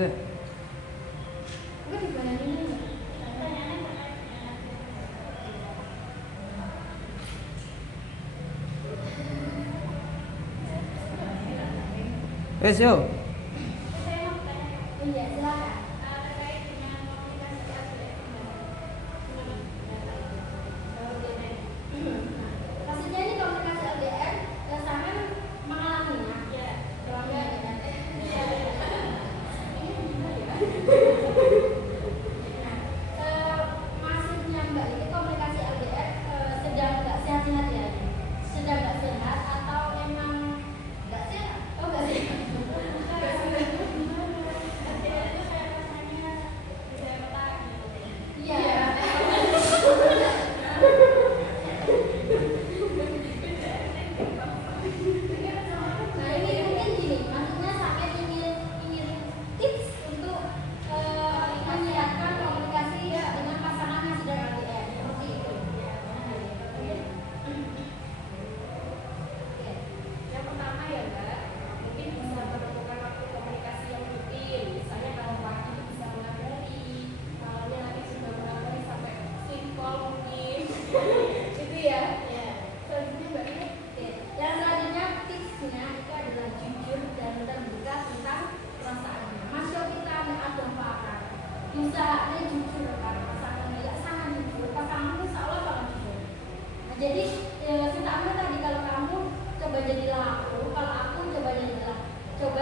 wes. Enggak dibayangin ini. Wes yo. Iya, silakan. Maksudnya ini komunikasi LDR sama mengalaminya. Ya. Maksudnya Mbak ini komunikasi LDR sedang nggak sehat-sehat ya? Sedang nggak sehat atau emang nggak sehat? Oh nggak sehat. Iya. Nah ini mungkin gini, maksudnya sampai ingin tips untuk menyiapkan komunikasi dengan pasangan yang sedang LDR seperti itu. Yang pertama ya Mbak, mungkin bisa menemukan waktu komunikasi yang rutin. Misalnya kalau pagi itu bisa mengabari, malamnya nanti juga mengabari sampai sleep call mungkin. Itu ya. Selanjutnya Mbak ini. Oke. Yang selanjutnya tipsnya itu adalah jujur dan terbuka tentang perasaannya. Masya kita nggak ada apa-apa. Bisa jujur kan pasangan nggak sangat jujur. Pasangan itu seolah banget jujur. Nah, jadi kita ambil tadi kalau kamu coba jadilah aku, kalau aku coba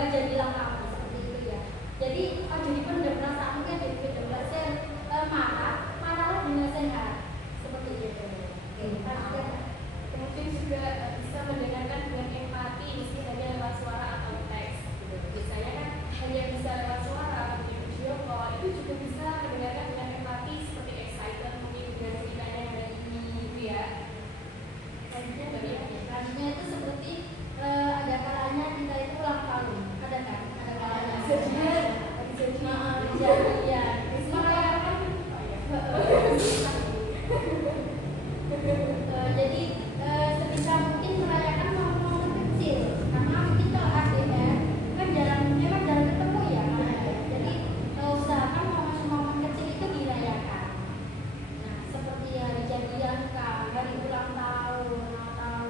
jadilah kamu seperti itu ya. Jadi jadi pendem perasaanmu kan jadi pendem. Marahlah dengan sehat seperti itu. Oke, lanjutkan. Mungkin juga bisa mendengarkan dengan empati, meski hanya lewat suara atau teks. Gitu. Biasanya kan hanya bisa lewat suara, mungkin video call, itu juga bisa mendengarkan dengan empati seperti excited mungkin dengan ceritanya yang ada ini gitu ya. Selanjutnya Selanjutnya itu seperti ada kalanya kita itu ulang tahun, ada kan? Ada kalanya. Janjian. Janjian. Merayakan. Jadi sebisa mungkin merayakan momen-momen kecil, karena mungkin kalau LDR kan jarang ketemu ya, jadi usahakan momen-momen kecil itu dirayakan. Nah, seperti hari jadi nikah, hari ulang tahun atau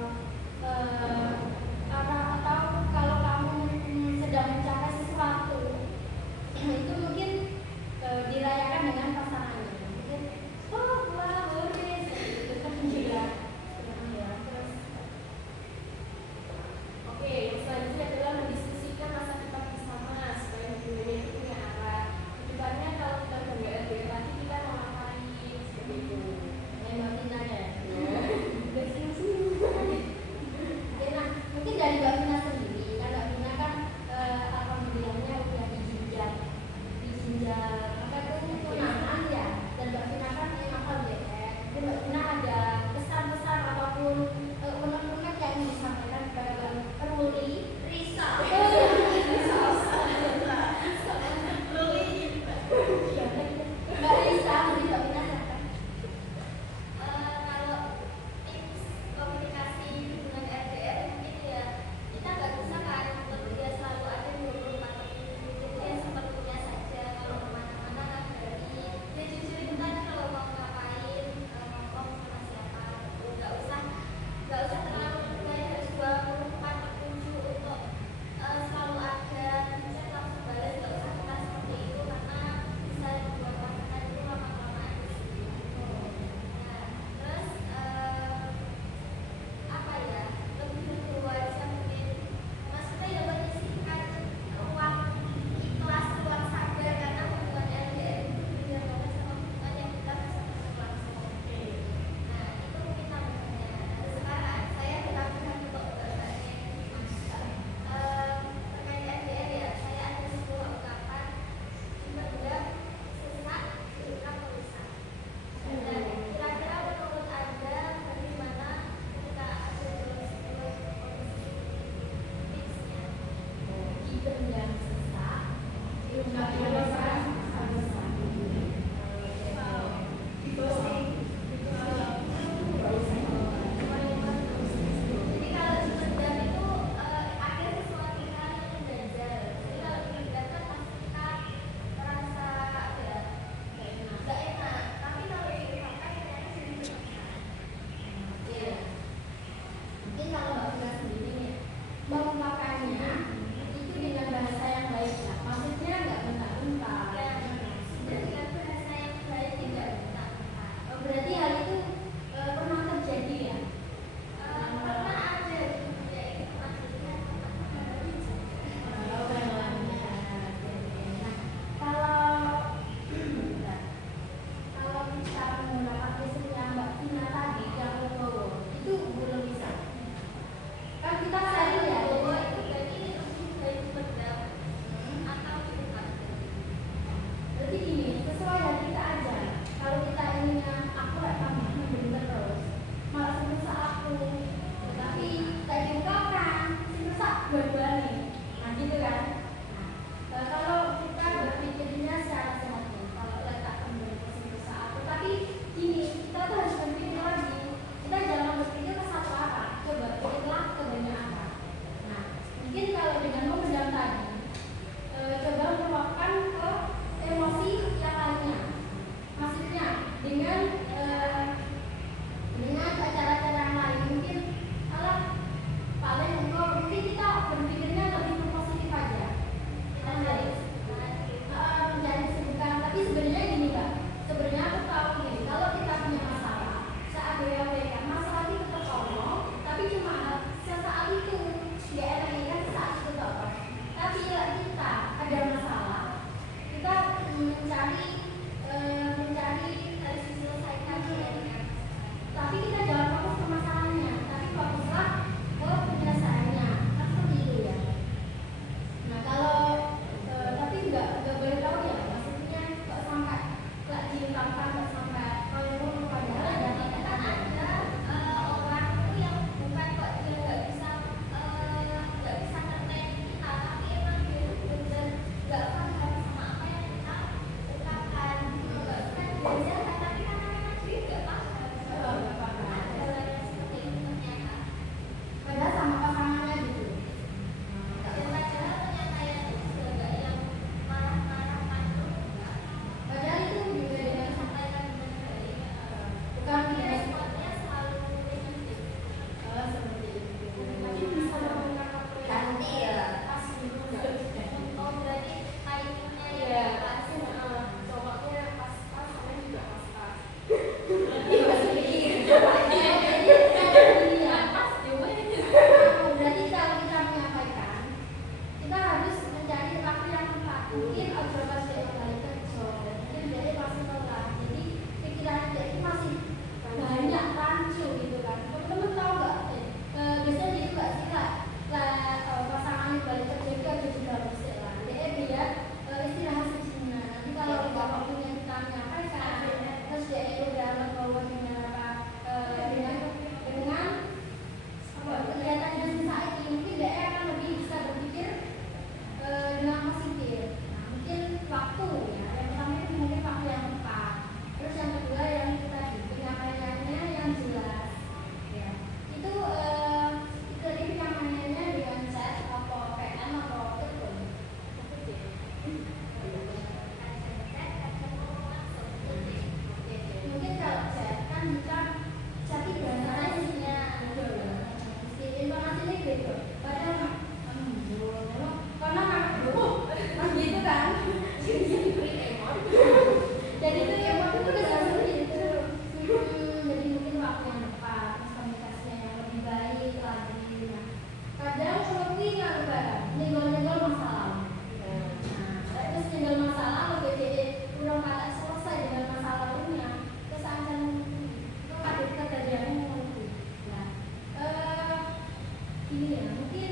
ini ya, mungkin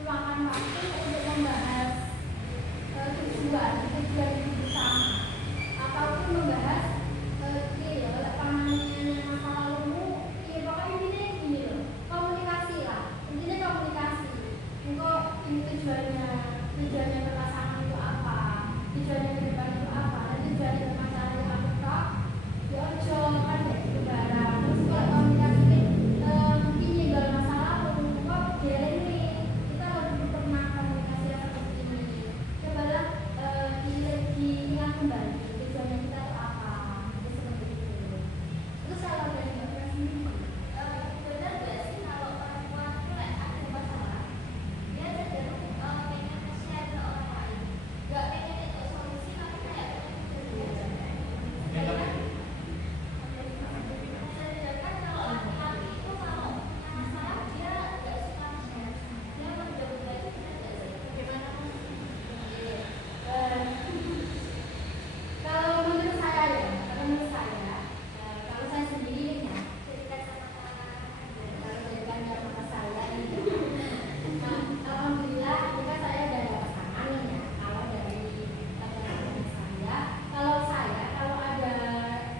luangkan waktu untuk membahas tujuan hidup bersama, ataupun membahas ini ya, pandangannya masa lalumu, ya pokoknya intinya gini loh, komunikasi lah, intinya komunikasi. Engkau ini tujuannya berpasangan itu apa, tujuannya ke depan itu apa, dan tujuannya bermasalah itu apa, ya ojo kan ya itu barang. Terus kalau komunikasi mungkin nyebar masalah, kok dia ini kita harus pernah komunikasi yang seperti ini. Cobalah diingat kembali tujuannya kita itu apa, itu seperti itu. Terus kalau dari Mbak Pras sendiri, Benar nggak sih kalau perempuan itu ada masalah, dia cenderung pengen nge-share ke orang lain, nggak pengen itu solusi tapi kayak pengen sedangkan kalau laki-laki itu kalau punya masalah dia nggak suka share, dia mencoba itu benar nggak sih? Gimana mas? kalau menurut saya ya, kalau saya sendiri ya, Cerita sama kalau berikan sama saya ini, nah, alhamdulillah ketika saya udah ada pasangan nih ya. Kalau dari saya, kalau ada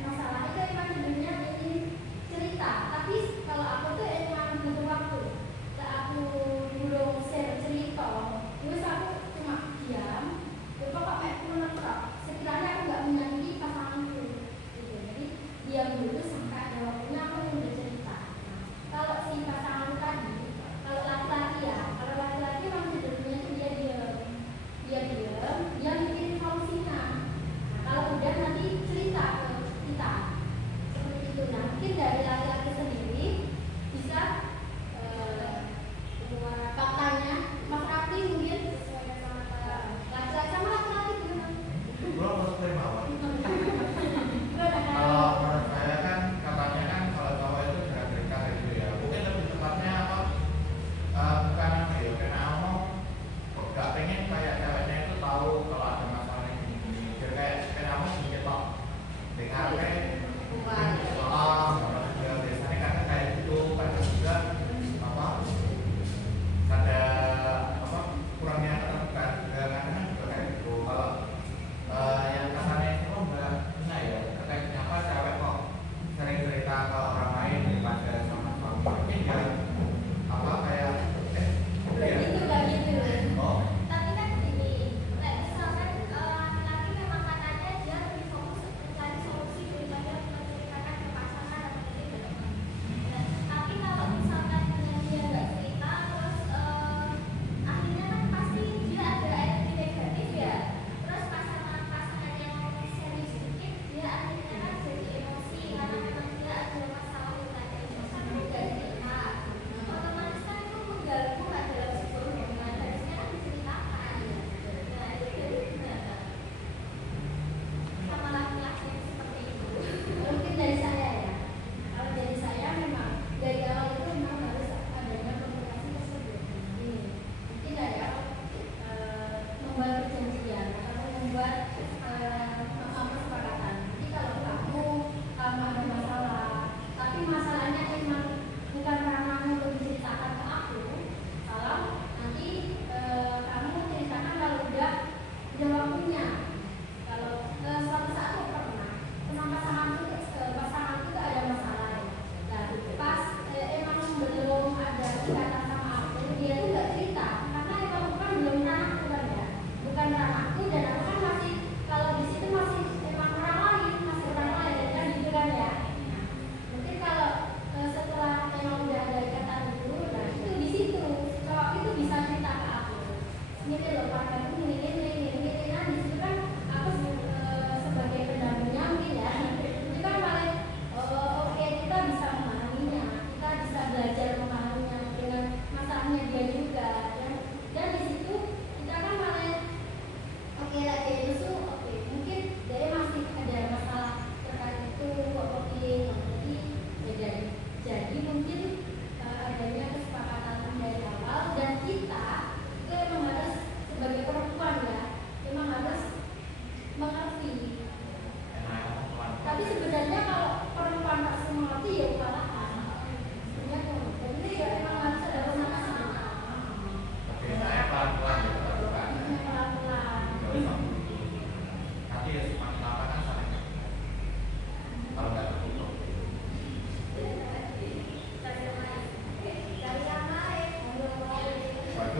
masalah itu emang sebenarnya ingin cerita, tapi kalau aku tuh emang butuh waktu. Aku belum share cerita, terus aku cuma diam. Ya pokok kayak menetrok. Sekiranya aku nggak menyakiti pasanganku, gitu. Jadi diam dulu sampai ada waktunya aku udah cerita. Nah, kalau si pasangan tadi, kalau laki-laki ya, kalau laki-laki memang cenderungnya itu dia diam, dia mikirin solusinya. Nah, kalau udah nanti cerita ke kita seperti itu. Nah, mungkin dari laki-laki sendiri bisa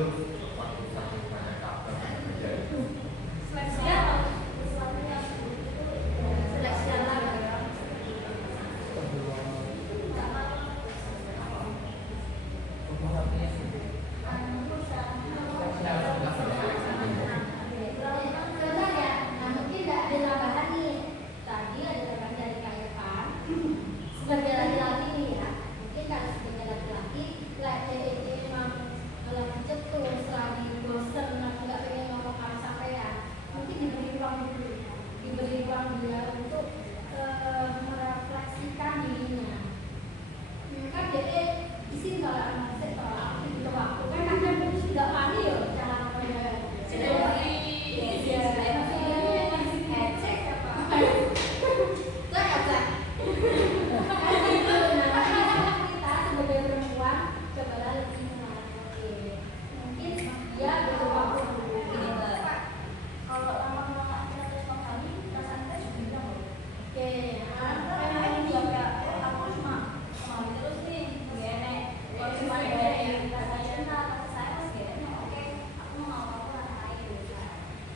Seleksi atau sesuatu yang seleksi alam. Contoh ya, nah mungkin tidak ada tambahan nih. Tadi ada tambahan dari Kak Irfan. Sebagai laki-laki nih ya, mungkin kalau sebagai laki-laki, dia memang lagi cetus, lagi bosen, lagi nggak pengen ngomong sama sampean, mungkin diberi ruang dulu, diberi ruang dia untuk merefleksikan dirinya. Kan dia isi kalau anak saya tolak itu waktu kan kadang tidak wani ya cara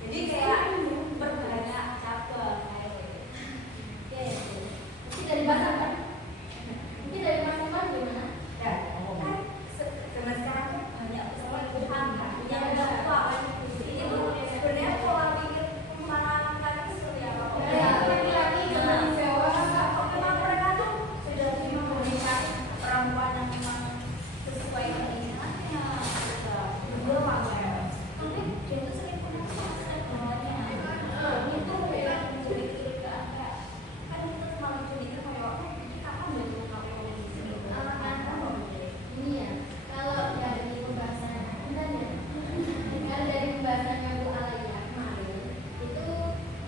Jadi kayak berbanyak cabang. mungkin dari bahasa kan? Mungkin dari bahasa kan gimana? Kan zaman sekarang tuh banyak perselingkuhan kan, yang udah tua kan. Ini tuh sebenarnya pola pikir masyarakat itu seperti apa? Laki-laki dengan dewasa, kok memang mereka tuh sudah terima memberikan perempuan yang memang sesuai keinginannya, berulang ya. Tapi dia tuh selingkuh bawahnya. Itu memang mencuri-curi ke angka. Kan kita cuma mencuri-curi kayak ini kapan baru kamu di sini? Ini ya, kalau dari pembahasan benar ya, kalau dari pembahasannya Bu Alaya kemarin itu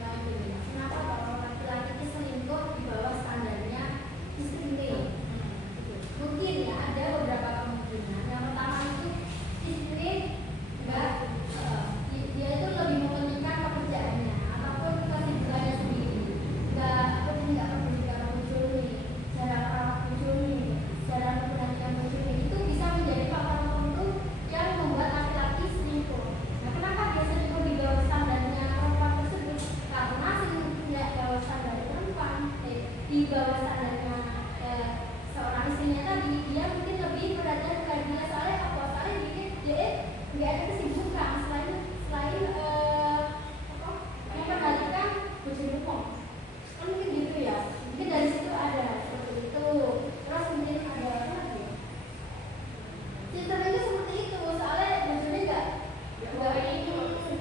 gini, kenapa kalau laki-laki itu selingkuh di bawah standarnya istri? Mungkin ya ada beberapa kemungkinan. Yang pertama itu istri enggak dia itu lebih mementingkan pekerjaannya ataupun kesibukannya sendiri. Enggak peduli kalau muncul nih, jarang ramah muncul nih, jarang memperhatikan muncul nih. Itu bisa menjadi faktor tertentu yang membuat laki-laki selingkuh. Nah, kenapa dia selingkuh di bawah standarnya perempuan tersebut? Karena selingkuh tidak bawah standar perempuan, di bawah standarnya seorang istrinya tadi, dia mungkin lebih perhatian kepada dia soalnya apa? Soalnya dia nggak ada kesibukan selain memperhatikan bujur umum. Kan mungkin gitu ya. Mungkin dari situ ada seperti itu. Terus mungkin ada apa lagi? Sistemnya seperti itu. Soalnya bujurnya nggak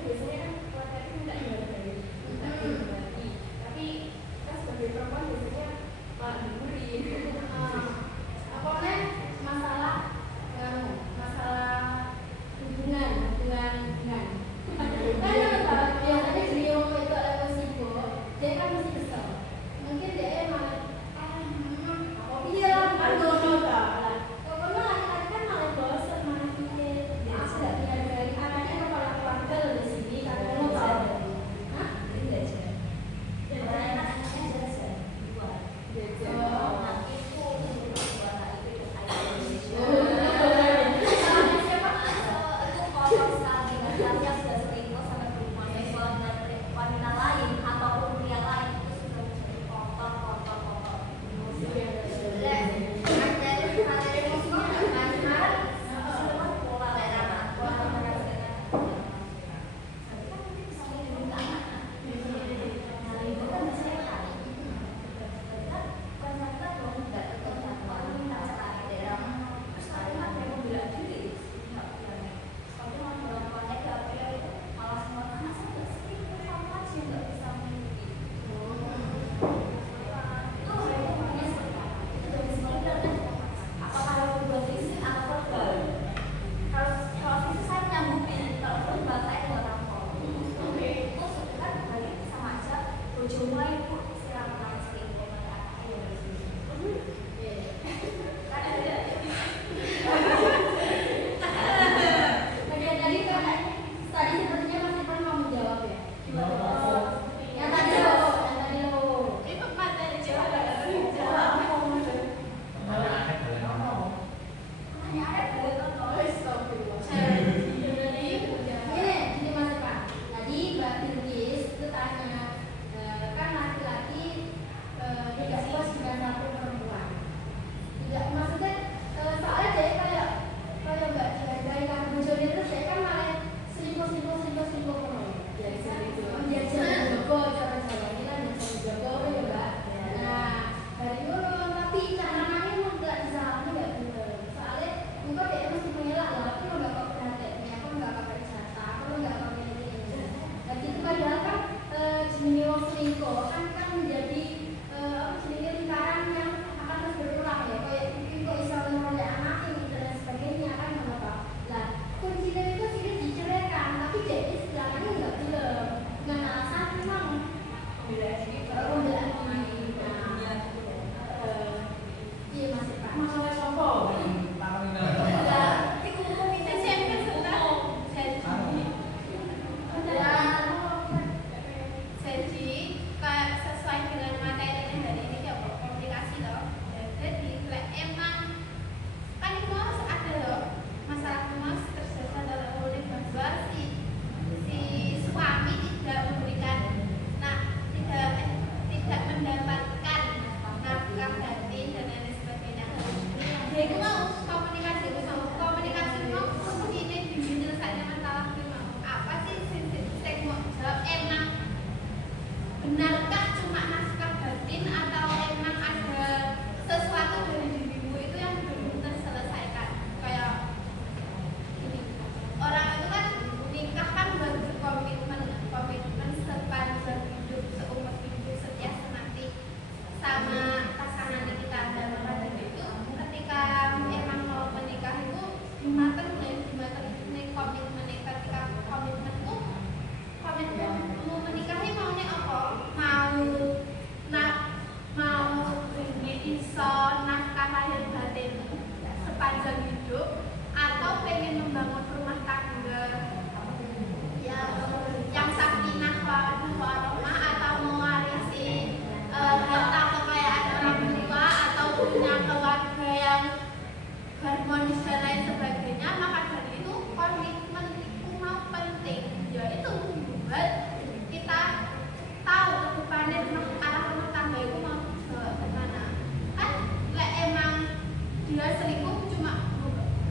Biasanya kan keluarga itu minta dihargai, minta dihormati. Tapi kita sebagai perempuan biasanya malah dibully. Pokoknya masalah hubungan kan biasanya jadi orang itu ada sibuk, dia kan mesti kesel. Mungkin dia malah iya kan dono lah. Pokoknya laki-laki kan malah bosan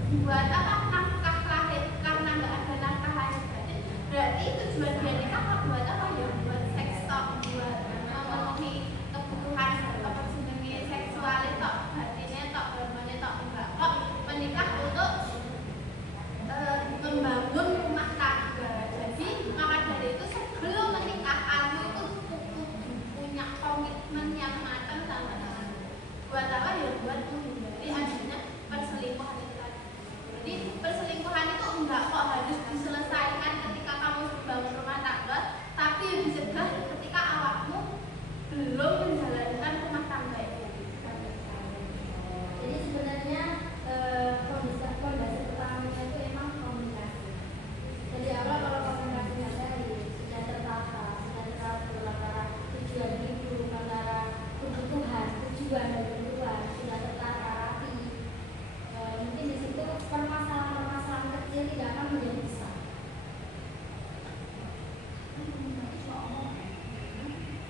buat apa nafkah lahir, karena nggak ada nafkah lahir batin, berarti tujuan dia nikah buat apa ya, buat seks tok, buat memenuhi kebutuhan apa jenenge seksualnya tok, batinnya tok, hormonnya tok, enggak kok menikah untuk membangun rumah tangga. Jadi maka dari itu sebelum menikah kamu itu punya komitmen yang matang sama dengan buat apa ya, buat menghindari adanya perselingkuhan itu tadi. Jadi perselingkuhan itu enggak kok harus diselesaikan ketika kamu membangun rumah tangga, tapi dicegah ketika awakmu belum menjalankan rumah tangga itu. Jadi sebenarnya fondasi pertamanya itu emang komunikasi. Jadi awal kalau komunikasinya tadi sudah tertata, sudah teratur antara tujuan hidup, antara kebutuhan, tujuan dan kebutuhan sudah tertata rapi. Mungkin di situ permasalahan-permasalahan kecil tidak akan menjadi besar.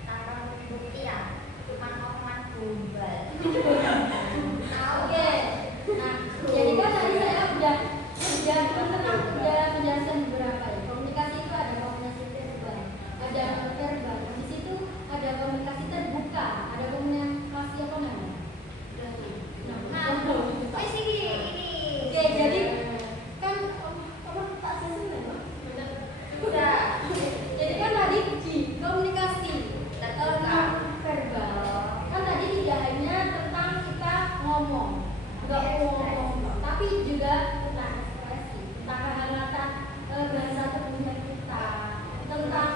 Tanpa bukti ya, cuma omongan gombal. Oke. Nah, jadi kan tadi saya udah menjelaskan beberapa ya. Komunikasi itu ada komunikasi verbal, ada non verbal. Di situ ada komunikasi terbuka, ada komunikasi apa namanya? Oke, jadi kan Pak Jason udah. Jadi kan tadi di komunikasi non verbal kan tadi tidak hanya tentang kita ngomong, nggak ngomong, tapi juga tentang ekspresi, tentang kehangatan bahasa tubuhnya kita, tentang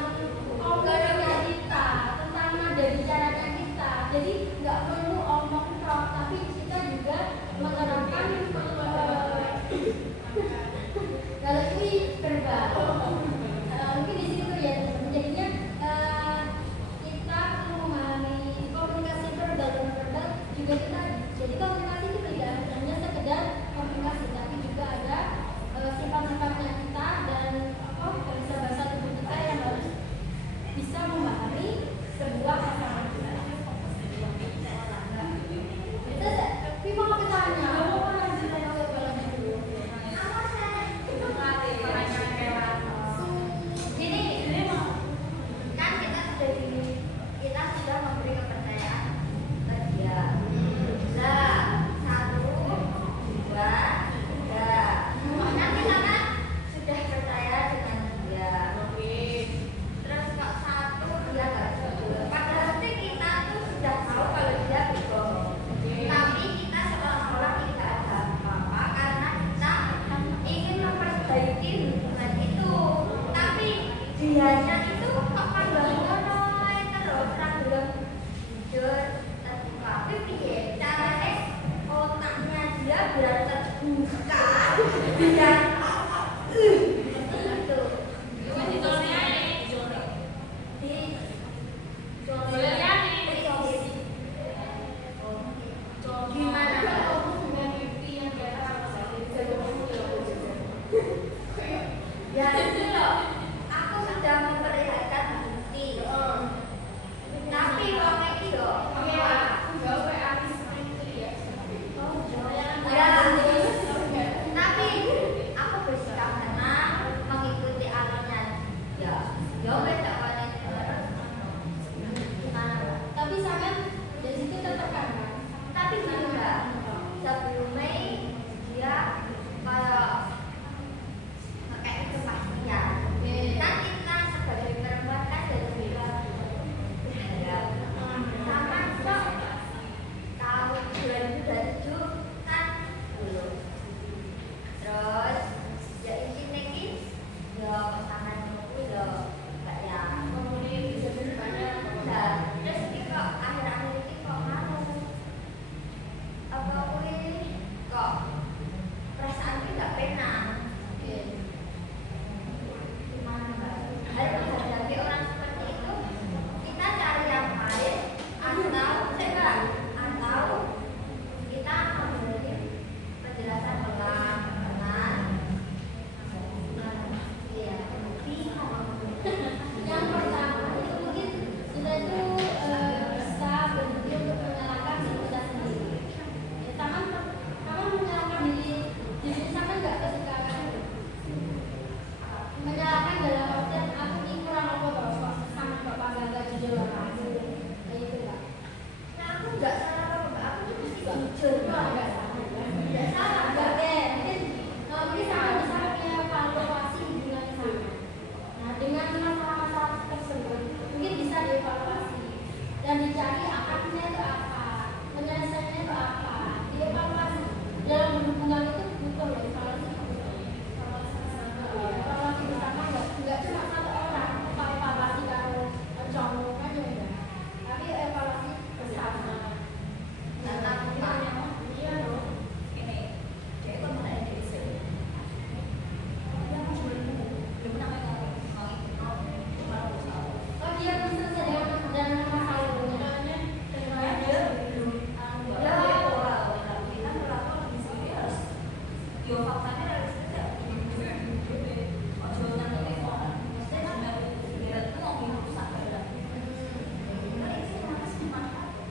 obrolannya kita, tentang nada bicaranya kita. Jadi nggak perlu omong tok, tapi kita juga menerapkan kalau ini verbal. Mungkin di situ ya, jadinya kita perlu memahami komunikasi verbal dan verbal juga kita. Jadi komunikasi itu tidak hanya sekedar komunikasi, tapi juga ada sifat-sifatnya kita dan bahasa tubuh kita yang harus bisa memahami sebuah pasangan kita. Tapi mau bertanya, Gini, kan kita sudah memberi kepercayaan ke dia. Nah, 1, 2, 3. Pokoknya kita kan sudah percaya dengan dia. Terus kok 1 dia nggak jujur. Padahal kita tuh sudah tahu kalau dia bohong. Tapi kita seolah-olah tidak ada apa-apa karena kita ingin memperbaiki hubungan itu. Tapi dianya itu kok pandang-pandang terus belum jujur terbuka. Tapi piye caranya otaknya dia biar terbuka biar ya itu loh, aku sudah memperlihatkan bukti. Tapi wong iki yo, gawe artis itu ya. ya, tapi aku bersikap tenang, yo faktanya realistis ya ojo nanti kok mesti sampai pikiran itu mau rusak ya nah ini harus dimanfaatkan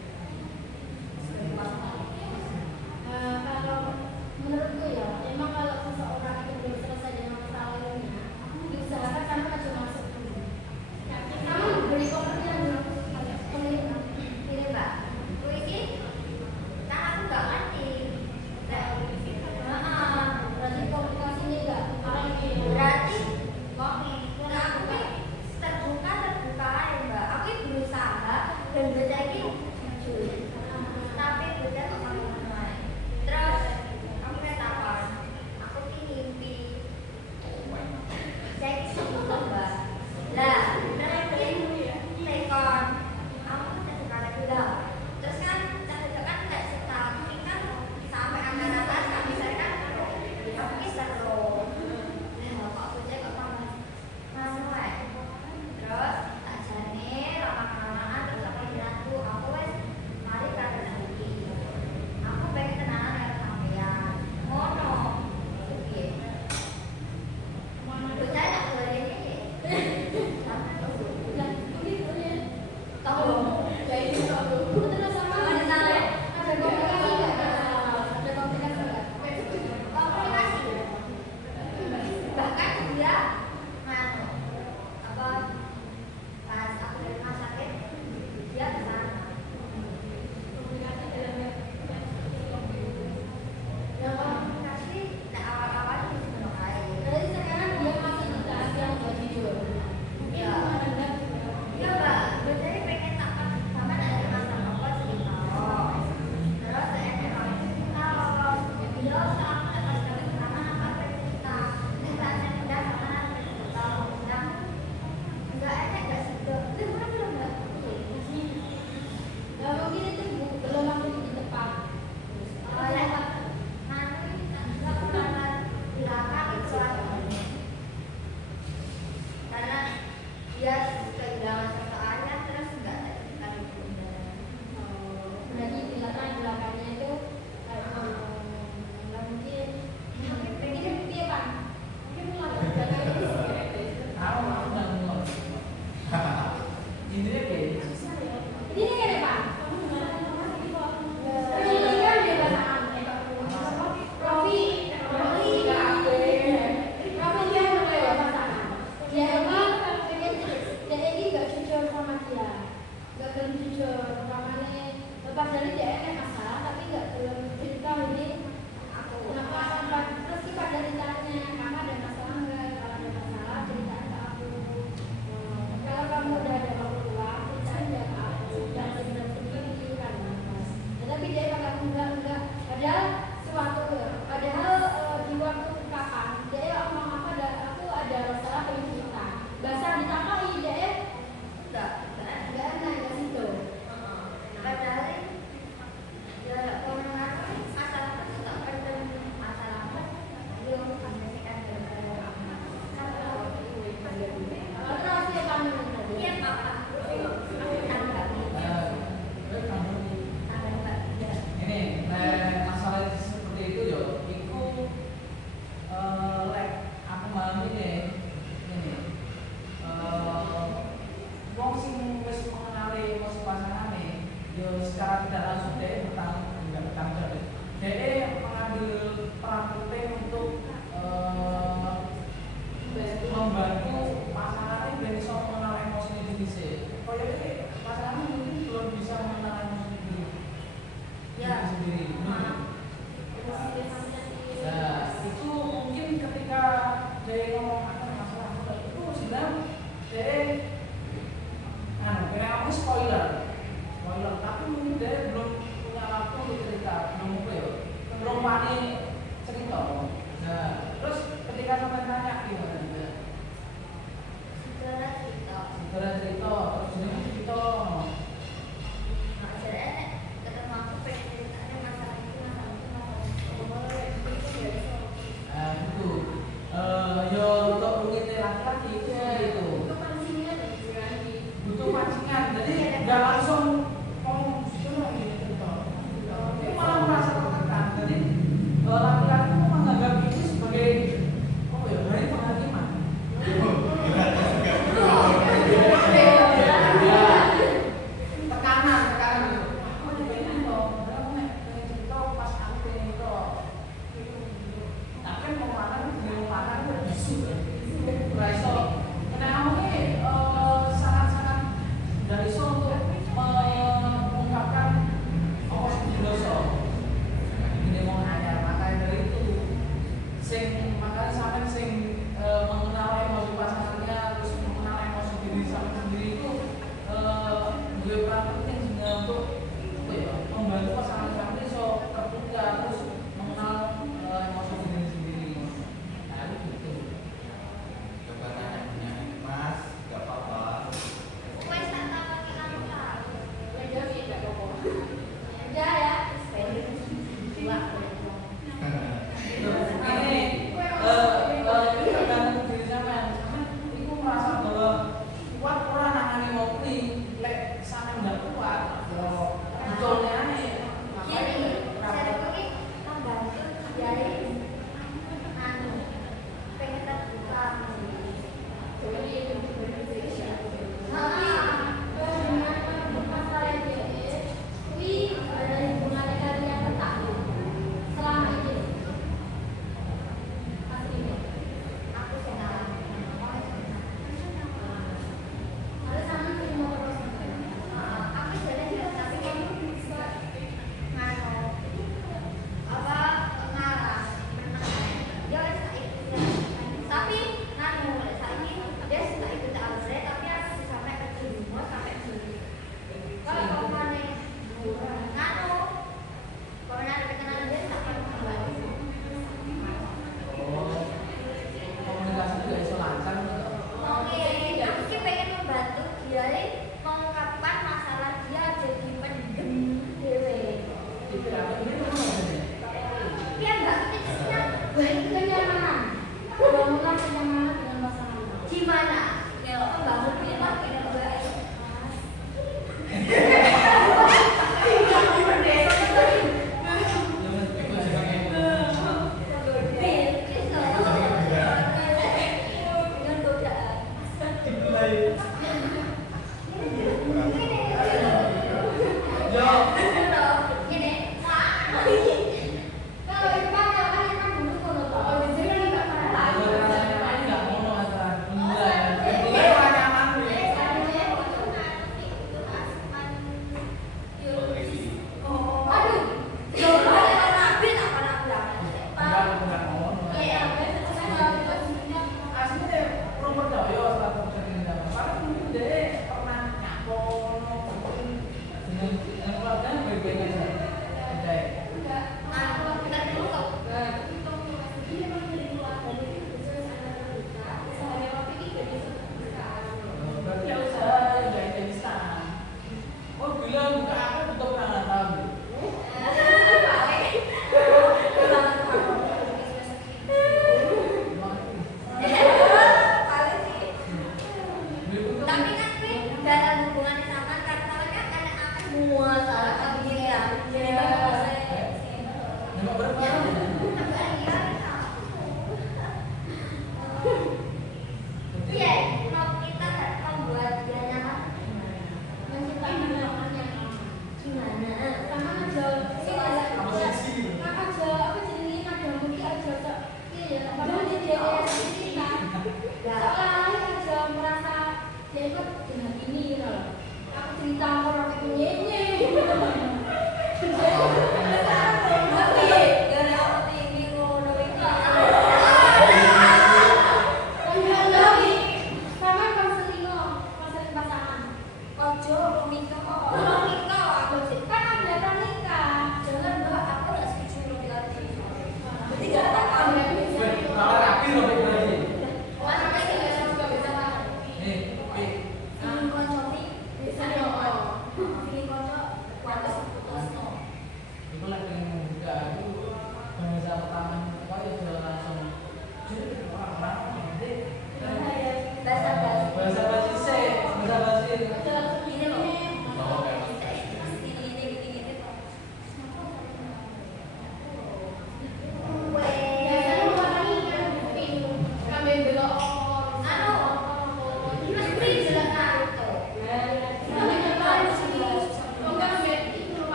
sebagai masalah. Kalau menurutku ya, memang kalau seseorang itu belum selesai dengan masalahnya, diusahakan kamu maju masuk dulu. Kamu beri pengertian dulu. Ini mbak, aku ini kan aku nggak ngerti. Berarti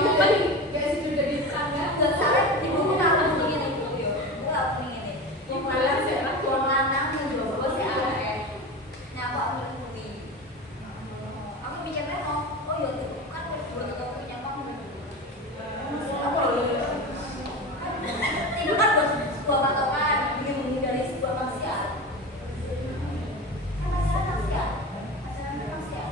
gak sih udah di tetangga. Sampai ibuku ngaku ngene ibu yo. Ibu aku ngene. Wong malah sik wong lanang njowo sik arek. Nyapa aku kuwi. Aku mikirnya oh yo kan wis dua atau nyapa aku. Apa lho? Itu kan sebuah patokan bimbing dari sebuah maksiat. Kan maksiat maksiat. Maksiat maksiat.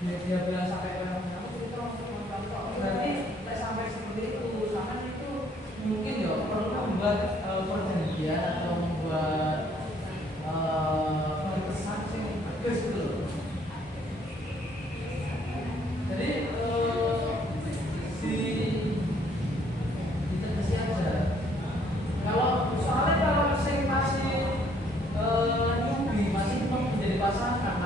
dia bilang sampai ke aku cerita berarti tidak sampai seperti itu karena itu mungkin ya perlu membuat perjanjian atau membuat kesan sih bagus gitu loh. Jadi ditegesi aja kalau soalnya kalau masih newbie masih mau menjadi pasangan